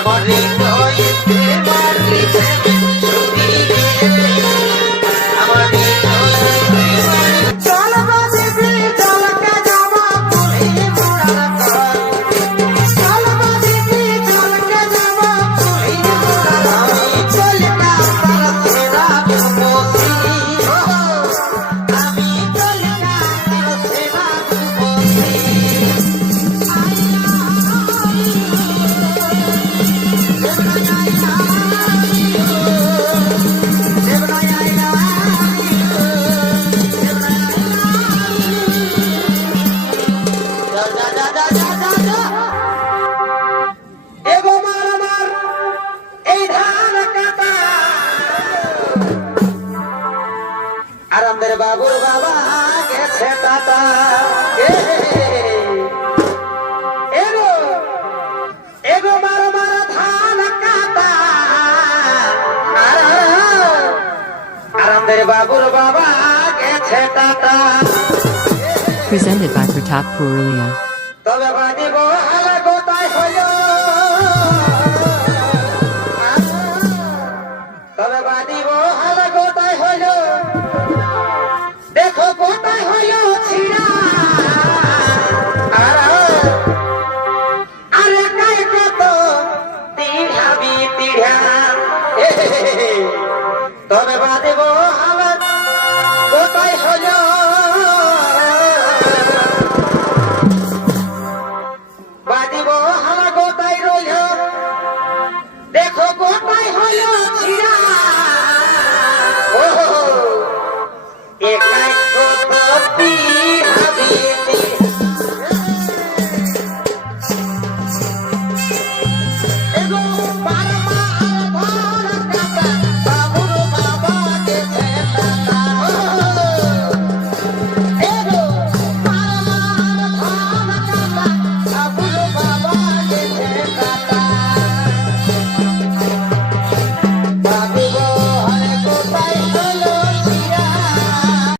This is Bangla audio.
আমার হৃদয়েতে মারিছে ছুরি আমার হৃদয়েতে চল বাজিবি চলকে যাওয়া পুরী মুড়া চল বাজিবি চলকে যাওয়া পুরী মুড়া চলকা পারতেরা বসি আমি চলকা পারতেরা বসি আরামদের বাবুর বাবা গেছে টাটা এগো এগো মারো মারো ধান কাটা আরামদের বাবুর বাবা গেছে tata Presented by Pratap Purulia. তবে বাজিব হালা গোটাই হইল তবে বাজিব হালা গোটাই হইল দেখো গোটাই হইল ছিড়া আরে কায় কত তিড়াবি তিড়া তবে বাজিব হালা গোটাই হইল